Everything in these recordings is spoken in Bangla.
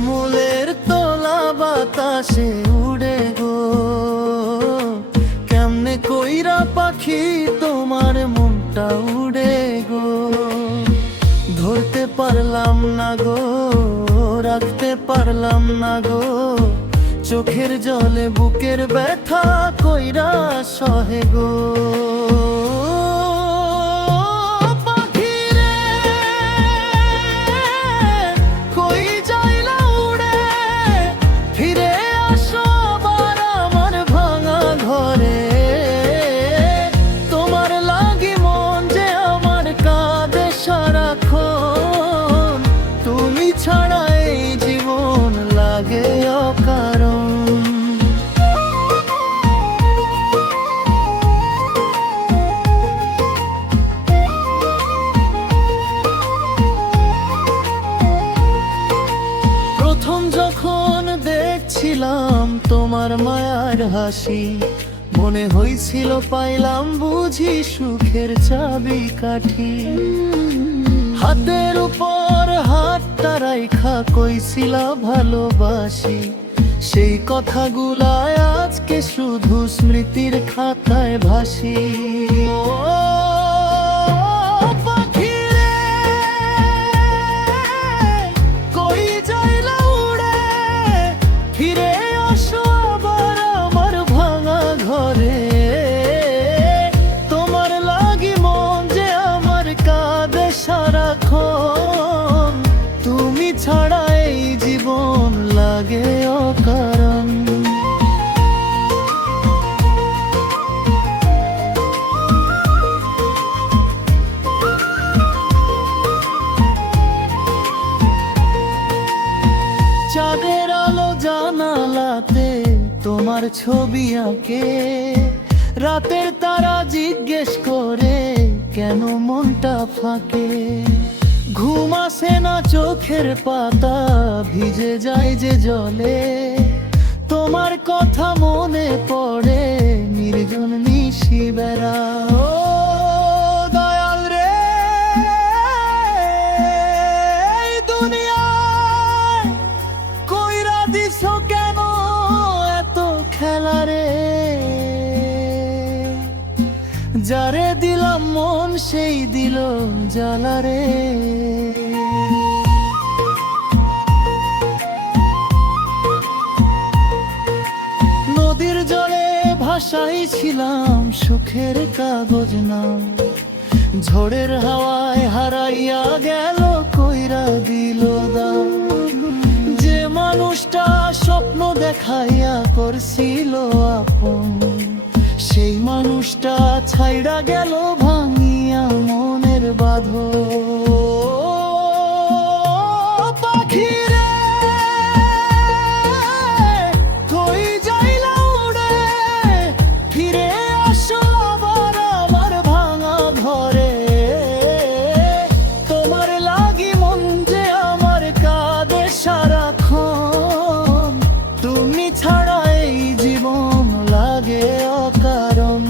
শ্যামলের তোলা বাতাসে উড়ে গো, কেমনে কইরা পাখি তোমার মনটা উড়ে গো। ধরতে পারলাম না গো, রাখতে পারলাম না গো, চোখের জলে বুকের ব্যথা কইরা সহে গো। যখন দেখছিলাম তোমার মায়ার হাসি, মনে হইছিল পাইলাম বুঝি সুখের চাবি কাঠি। হাতের উপর হাতটা রাইখা কইছিলা ভালোবাসি, সেই কথাগুলা আজকে শুধু স্মৃতির খাতায় ভাসি। তুমি ছাড়া এই জীবন লাগে অকারণ। চাঁদের আলো জানালাতে তোমার ছবি আঁকে, রাতের তারা জিজ্ঞেস করে কেন মনটা ফাঁকে। ঘুম আসে না চোখের পাতা ভিজে যায় যে জলে, তোমার কথা মনে পড়ে নির্জন নিশি বেড়া। ও দয়াল রে, দুনিয়ায় কইরা দিছ কেন এত খেলা রে। যারে দিলাম মন সেই দিল জ্বালা রে। নদীর জলে ভাসাইছিলাম সুখের কাগজ নাম, ঝড়ের হাওয়ায় হারাইয়া গেল কইরা দিল দাম। যে মানুষটা স্বপ্ন দেখাইয়া করছিল আপন, সেই মানুষটা ছাইড়া গেল ভাঙিয়া মনের বাঁধন। পাখি রে, কই যাইলা উড়ে, ফিরে আসো আবার আমার ভাঙা ঘরে। তোমার লাগি মন যে আমার কাঁদে সারাক্ষণ, তুমি ছাড়া এই জীবন লাগে অকারণ।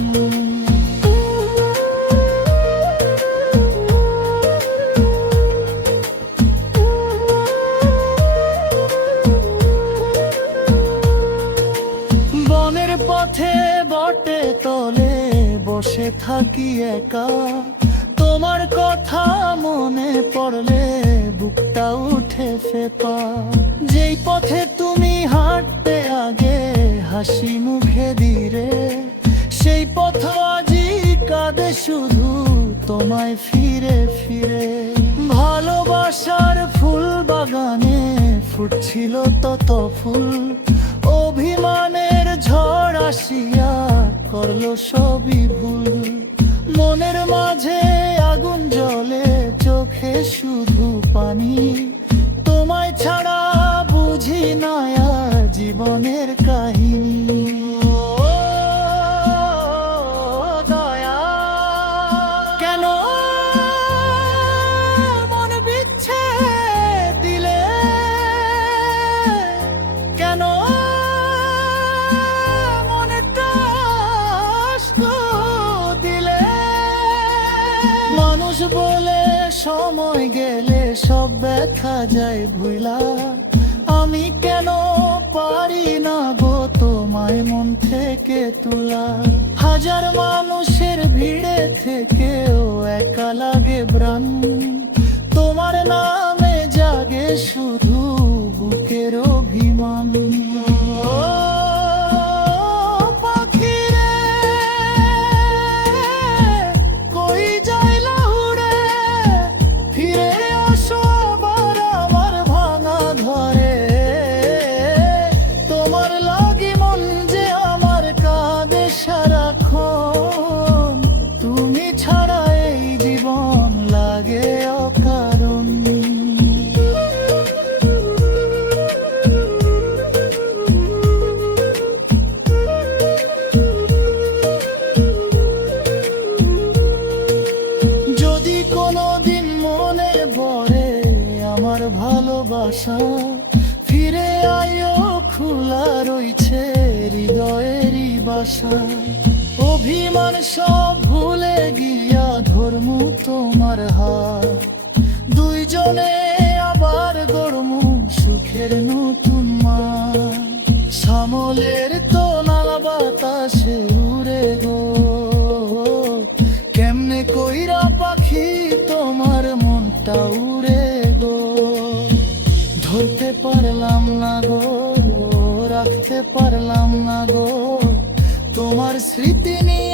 বনের পথে বটে তলে বসে থাকি একা, তোমার কথা মনে পড়লে বুকটা উঠে ফেপা। যেই পথে তুমি হাঁটতে আগে হাসি মুখে দিরে, সেই পথ আজি কাঁদে শুধু তোমায় ফিরে ফিরে। ভালোবাসার ফুল বাগানে ফুটছিল তত ফুল, অভিমানের ঝড় আসিয়া করলো সবই ভুল। মনের মাঝে আগুন জ্বলে চোখে শুধু পানি, তোমায় ছাড়া বুঝি না আর জীবনের কাহিনী। দয়া কেন মন বিচ্ছেদ দিলে, কেন মনটা দিলে। মানুষ বলে সময় গেলে সব ব্যথা যায় ভুলা, আমি কেন পারি না গো তোমায় মন থেকে তোলা। হাজার মানুষের ভিড়ে থেকেও একা লাগে প্রাণ, তোমার নামে জাগে শুধু বুকের অভিমান। ও পাখি রে, কই যাইলা উড়ে, ফিরে আসো আবার আমার ভাঙা ঘরে। তোমার লাগি মন যে আমার কাঁদে সারাক্ষণ, তুমি ছাড়া এই জীবন লাগে অকারণ। যদি কোনোদিন মনে পড়ে আমার ভালোবাসা, ফিরে আয়ো খোলা রইছে হৃদয়েরই বাসা। অভিমান সব ভুলে গিয়া ধর্মু তোমার হাত, দুইজনে আবার গড়মু সুখের নতুন মা। শ্যামলের তো নালা বাতাসে উড়ে গো, কেমনে কইরা পাখি তোমার মনটা উড়ে গো। ধরতে পারলাম না গো, রাখতে পারলাম না গো, তোমার স্মৃতি নিয়ে